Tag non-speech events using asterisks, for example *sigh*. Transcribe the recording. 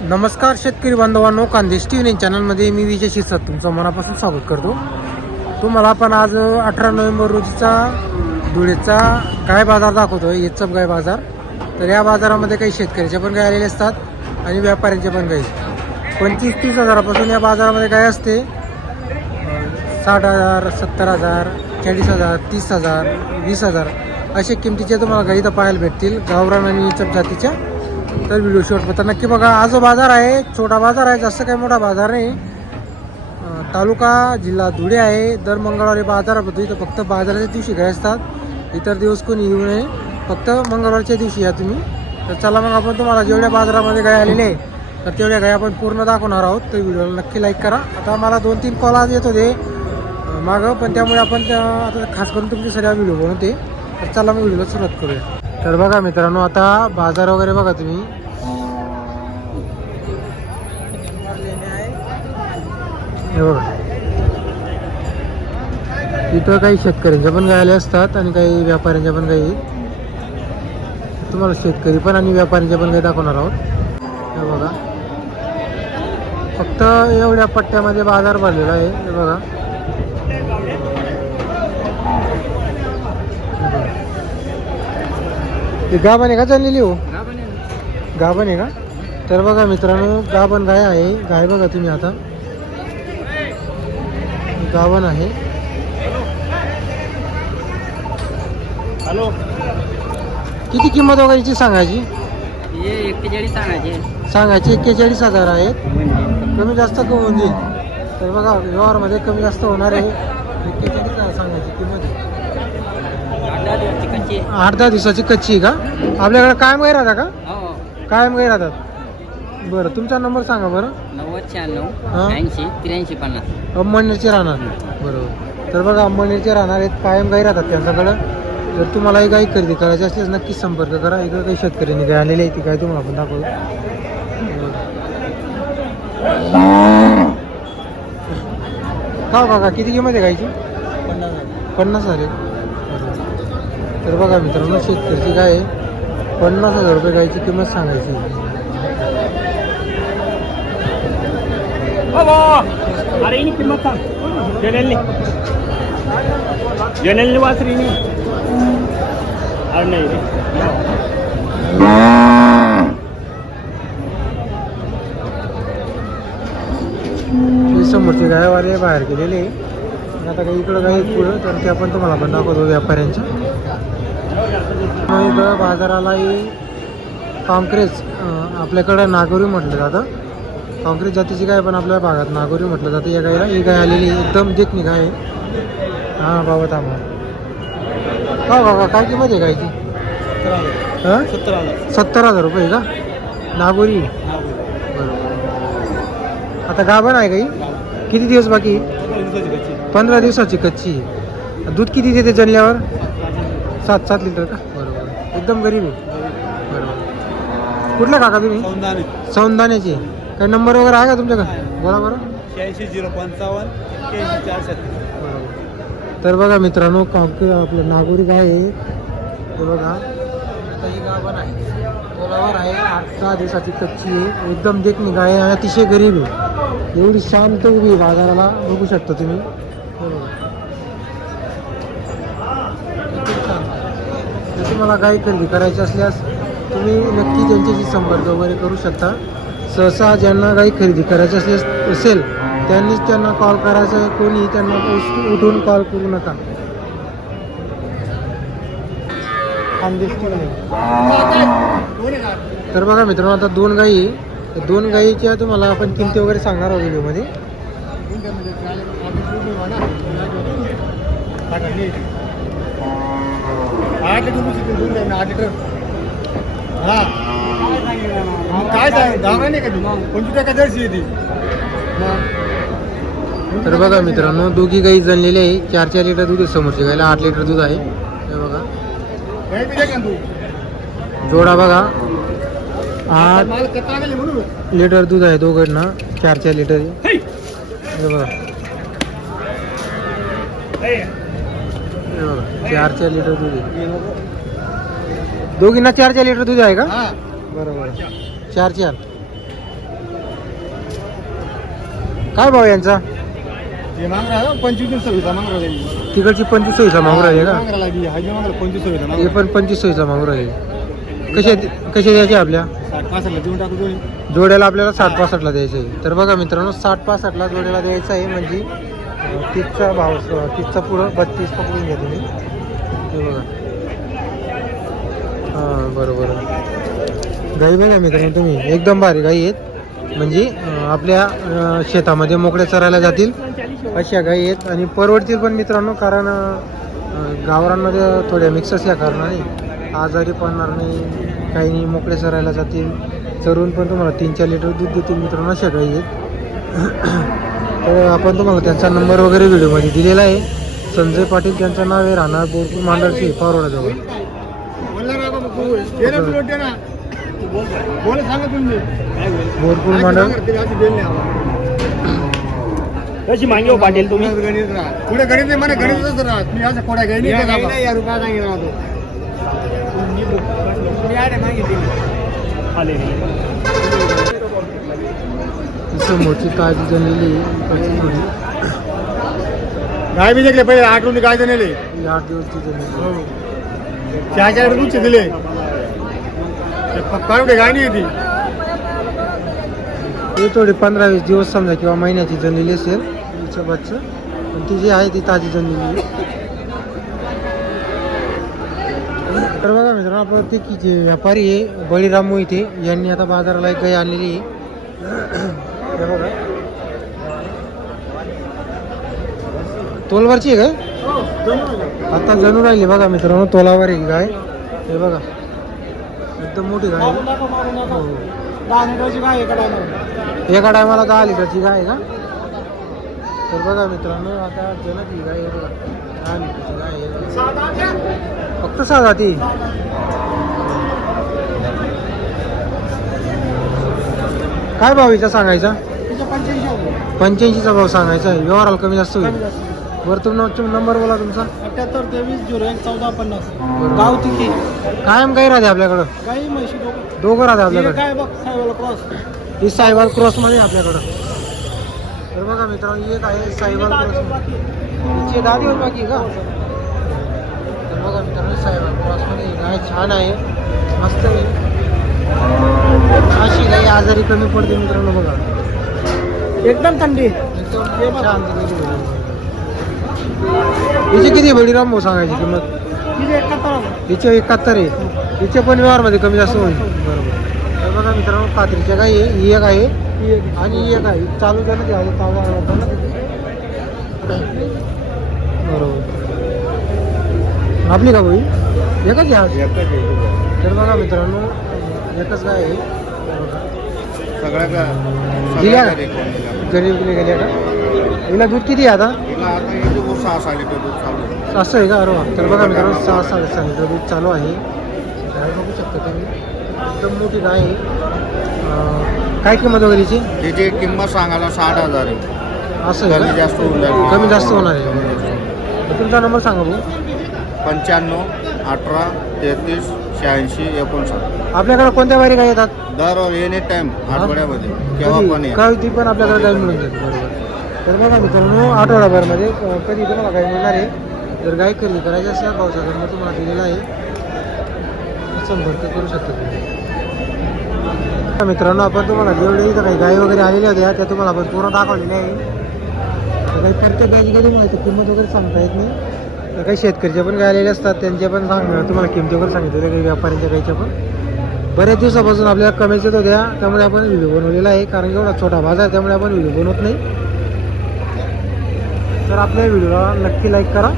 नमस्कार शेतकरी बांधवांनो कांदेश टी व्ही चॅनलमध्ये मी विजय शिरसाट तुमचं मनापासून स्वागत करतो. तुम्हाला आपण आज अठरा नोव्हेंबर रोजीचा धुळेचा गाय बाजार दाखवतो येचप गाय बाजार. तर या बाजारामध्ये काही शेतकऱ्याचे पण गाय आलेले असतात आणि व्यापाऱ्यांचे पण गाई पंचवीस तीस हजारापासून या बाजारामध्ये गाय असते. साठ हजार सत्तर हजार चाळीस हजार तीस हजार वीस हजार अशा किमतीचे तुम्हाला गाई इथं पाहायला भेटतील. गावरान आणि इचप जातीच्या तर व्हिडिओ शेवटपर्यंत नक्की बघा आज जो बाजार आहे छोटा बाजार आहे जास्त काही मोठा बाजार नाही. तालुका जिल्हा धुळे आहे. दर मंगळवारी बाजार भरतो इथं फक्त बाजाराच्या दिवशी घरी असतात. इतर दिवस कोणी येऊ नये. फक्त मंगळवारच्या दिवशी या तुम्ही. तर चला मग आपण तुम्हाला जेवढ्या बाजारामध्ये गाय आलेले आहे तर तेवढ्या गाय आपण पूर्ण दाखवणार आहोत. तर व्हिडिओला नक्की लाईक करा. आता मला दोन तीन कॉल आज येत होते मागं. पण त्यामुळे आपण त्या आता खास करून तुमचे सगळ्या व्हिडिओ बनवते. तर चला मग व्हिडिओला सुरुवात करूया. तर बघा मित्रांनो आता बाजार वगैरे बघा तुम्ही. हे. बघा इथं काही शेतकऱ्यांच्या पण गाय आल्या असतात आणि काही व्यापाऱ्यांच्या पण गाई तुम्हाला शेतकरी पण आणि व्यापाऱ्यांच्या पण गाई दाखवणार आहोत. हे बघा. फक्त एवढ्या पट्ट्यामध्ये बाजार भरलेला आहे. हे बघा. ही गाभण आहे का चाललेली हो? गाभण आहे का? तर बघा मित्रांनो गाभण गाय आहे. गाय बघा तुम्ही आता. गाभण आहे. हॅलो. किती किंमत वगैरे हिची सांगायची? एक्केचाळीस सांगायचे. सांगायची एक्केचाळीस हजार आहेत. कमी जास्त. कमी जाईल? तर बघा व्यवहारमध्ये कमी जास्त होणार आहे. एक्केचाळीस सांगायची किंमत आहे. आठ दहा दिवसाची कच्ची का? आपल्याकडे कायम गाई राहता का? हो. कायम गाई राहतात. बरं तुमचा नंबर सांगा बरं. नव्वद. शहाण्णव ऐंशी त्र्याऐंशी पन्नास. राहणार. बरोबर. तर बघा अंबळनेरचे राहणार आहेत कायम गाई राहतात त्यांच्याकडं जर तुम्हाला ही गाई खरेदी करायची असल्यास नक्कीच संपर्क करा. इकडं काही शेतकऱ्यांनी गाय आलेली आहे ती काय तुम्हाला आपण दाखवतो का काका किती किंमत आहे गायची पन्नास हजार. तर बघा मित्रांनो शेतकऱ्याची गाय आहे. पन्नास हजार रुपये गायची किंमत सांगायची. अरे इनी किंमत सांग. जनरलनी जनरलनी वासरीनी अरे नाही रे. समोरचे गायवाले बाहेर गेलेले आहे. आता काही इकडं काही पुढं तर ते आपण तुम्हाला पण दाखवतो व्यापाऱ्यांच्या. मग इथं बाजारालाही काँक्रेज आपल्याकडं नागोरी म्हटलं जातं. काँक्रेज जातीची गाय पण आपल्या भागात नागोरी म्हटलं जातं. या गायला ही गाय आलेली. एकदम देखणी गाय आहे. हां बाबा थांबा. का बाबा काय किंमत आहे गायची? हां? सत्तर हजार. रुपये का? नागोरी. बरोबर. आता गाभण आहे काही किती दिवस बाकी पंधरा दिवसाची कच्ची. दूध किती देते जणल्यावर सात सात लिटर का? बरोबर. एकदम गरीब आहे. बरोबर. कुठला काका तुम्ही? सौंदाण्याची. काही नंबर वगैरे आहे का तुमच्याकडे? बोला बरं. शहाऐंशी झिरो पंचावन्न शहाऐंशी चारशे बरोबर. तर बघा मित्रांनो कांक आपलं नागोरी गाय आहे. हे बघा आता ही गाभण आहे. आहे आठ दहा दिवसाची कच्ची आहे. एकदम देखणी गाय आहे आणि अतिशय गरीब आहे. एवढी शांत उभी आहे बाजाराला बघू शकता तुम्ही. हे बघा. तुम्हाला गाय खरेदी करायची असल्यास तुम्ही नक्की त्यांच्याशी संपर्क वगैरे करू शकता. सहसा ज्यांना गाई खरेदी करायची असल्यास असेल त्यांनीच त्यांना कॉल करायचा. आहे कोणी त्यांना उठून कॉल करू नका. तर बघा मित्रांनो आता दोन गाई दोन गाईच्या तुम्हाला आपण किमती वगैरे सांगणार आहोत व्हिडिओमध्ये. आठ लिटर हा. काय सांग दहा नाही का तू? पंचवीस टक्का जर्सी येते तर बघा मित्रांनो दोघी गाई जणलेली आहे. चार चार लिटर दूध आहे समोरच्या गाईला आठ लिटर दूध आहे. हे बघा. जोडा बघा. आठ लिटर दूध आहे दोघांना. चार चार लिटर हे! बघा. बघा. चार चार लिटर दूध आहे. दोघींना चार चार लिटर दूध आहे का? हा. बरोबर. चार चार. काय भाव यांचा? मागं पंचवीस दिवस सव्वीसला मागं राहिली. तिकडची पंचवीस सोयीचा का? मागं राहिली, हा मागं पंचवीस सव्वीसला मागं हे पण पंचवीस सोयीचा मागून राहिले. कशा कशा द्यायचे आपल्या? साठ पासष्टला देऊन टाकू दोन्ही. जोड्याला आपल्याला साठ पासष्टला द्यायचं. आहे तर बघा मित्रांनो साठ पासष्टला जोड्याला द्यायचं आहे म्हणजे तीसचा भाव तीसचा पुढं बत्तीस पकडून घ्या तुम्ही. हे बघा. हां बरोबर. गाई बघा मित्रांनो तुम्ही. एकदम भारी गाई आहेत. म्हणजे आपल्या शेतामध्ये मोकळे चरायला जातील अशा गाई आहेत. आणि परवडतील पण मित्रांनो कारण गावरांमध्ये थोड्या मिक्स असल्या कारणाने आजारी पडणार नाही काही नाही मोकळे चरायला जातील. चरून पण तुम्हाला तीन चार लिटर दूध देतील मित्रांनो अशा गाई आहेत. *coughs* तर आपण तुम्हाला त्यांचा नंबर वगैरे व्हिडिओमध्ये दिलेला आहे. संजय पाटील त्यांचं नाव आहे राहणार बोरपूर मांडरची पारोडाजवळ बोल सांगा तुम्ही काय नाही आम्हाला. कशी मागे हो पाटील तुम्ही पुढे गणित राहत. पुढे गणित नाही, मला गणितच राहत. मी असं कोड्या गणित या नाही. नाही, रुपया सांगितलं होतो. आले समोरची ताजी जणलेली गाय बी देखले पहिले आठ रुपये नेले ही आठ दिवसची जणलेली चार चार रुपये दिले ते ती हे थोडी पंधरा वीस दिवस समजा किंवा महिन्याची जणलेली असेल बच्चं पण ती जी आहे ती ताजी जणलेली. तर बघा मित्रांनो आपण पिकीचे व्यापारी आहे बळीराम मोहिते यांनी आता बाजाराला एक गाय आणलेली आहे. हे बघा. तोलवरची आहे काय? आता जणू राहिली बघा मित्रांनो तोलावर आहे ही गाय. हे बघा. एकदम मोठी गाय आहे. हो. एका टायमाला दहा लिटरची गाय का? तर बघा मित्रांनो आता जनक ही गाय बघा. दहा लिटरची गाय फक्त साधा ती. काय भाव हिचा सांगायचा? पंच्याऐंशीचा भाव सांगायचा आहे. व्यवहाराला कमी जास्त होईल. बरं तुमचा नंबर बोला तुमचा. अठ्याहत्तर तेवीस झिरो एक चौदा पन्नास. गाव तिथे. कायम काही राहते आपल्याकडं? काही म्हशी दोघं दोघं राहते आपल्याकडे? काय बघ सायवाला क्रॉस ही सायबाल क्रॉसमध्ये आहे आपल्याकडं. तर बघा मित्रांनो ही एक आहे सायबाल क्रॉस दहा दिवस बाकी. आहे का? तर बघा मित्रांनो सायबाल क्रॉसमध्ये ही गाय छान आहे. मस्त आहे. अशी गाय आजारी कमी पडते मित्रांनो बघा. एकदम थंडी. एकदम छान. दिलेली आहे. हिची किती बळीराम भाऊ सांगायची किंमत? हिचे एकाहत्तर आहे. हिचे पण व्यवहारमध्ये कमी जास्त होईल. बरोबर. तर बघा मित्रांनो कात्रीच्या गाई आहे? ही एक आहे. आणि ही एक आहे. चालू झालं ते आहे ताजा आला होता. बरोबर. आपली का भाई एकच आहे आज तर बघा मित्रांनो एकच गाय आहे. सगळ्या का दिल्या का घरी विकले गेल्या का हिला दूध किती आहे आता? हे सहा साडे दूध चालू आहे. असं आहे का? अरे वा. तर बघा मित्रांनो सहा साडेसहा लिटर दूध चालू आहे. गाय बघू शकता तुम्ही. एकदम मोठी गाय आहे. अं, काय किंमत वगैरे हिची? त्याची किंमत सांगायला साठ हजार आहे. असं आहे कमी का? जास्त होऊन जाईल. कमी जास्त होणार आहे. तुमचा नंबर सांगा भाऊ. पंच्याण्णव अठरा तेहतीस शहाऐंशी एकोणसाठ. आपल्याकडे कोणत्या वारी गाय येतात? दर एनी टाइम आठवड्यामध्ये केव्हा पण कधी या कधी पण आपल्याकडे गाय मिळून जाते बरोबर. तर बघा मित्रांनो आठवड्याभरमध्ये अं, कधी तुम्हाला गाय मिळणार आहे. जर गाय खरेदी करायची असेल भाऊचा नंबर तुम्हाला दिलेला आहे संपर्क करू शकता तुम्ही. मित्रांनो आपण तुम्हाला जेवढे इथं काही गाय वगैरे आलेल्या होत्या त्या तुम्हाला आपण पूर्ण दाखवलेल्या आहे तर काही प्रत्येक गायची गेली माहिती किंमत वगैरे सांगता येत नाही. तर काही शेतकरीच्या पण गाय आलेले असतात त्यांच्या पण सांग तुम्हाला किमती वगैरे सांगितलं काही व्यापाऱ्यांच्या गायच्या पण. बऱ्याच दिवसापासून आपल्याला कमेंट्स येत होत्या त्यामुळे आपण व्हिडिओ बनवलेला आहे कारण एवढा छोटा बाजार आहे त्यामुळे आपण व्हिडिओ बनवत नाही. तर आपल्या व्हिडिओला नक्की लाईक करा.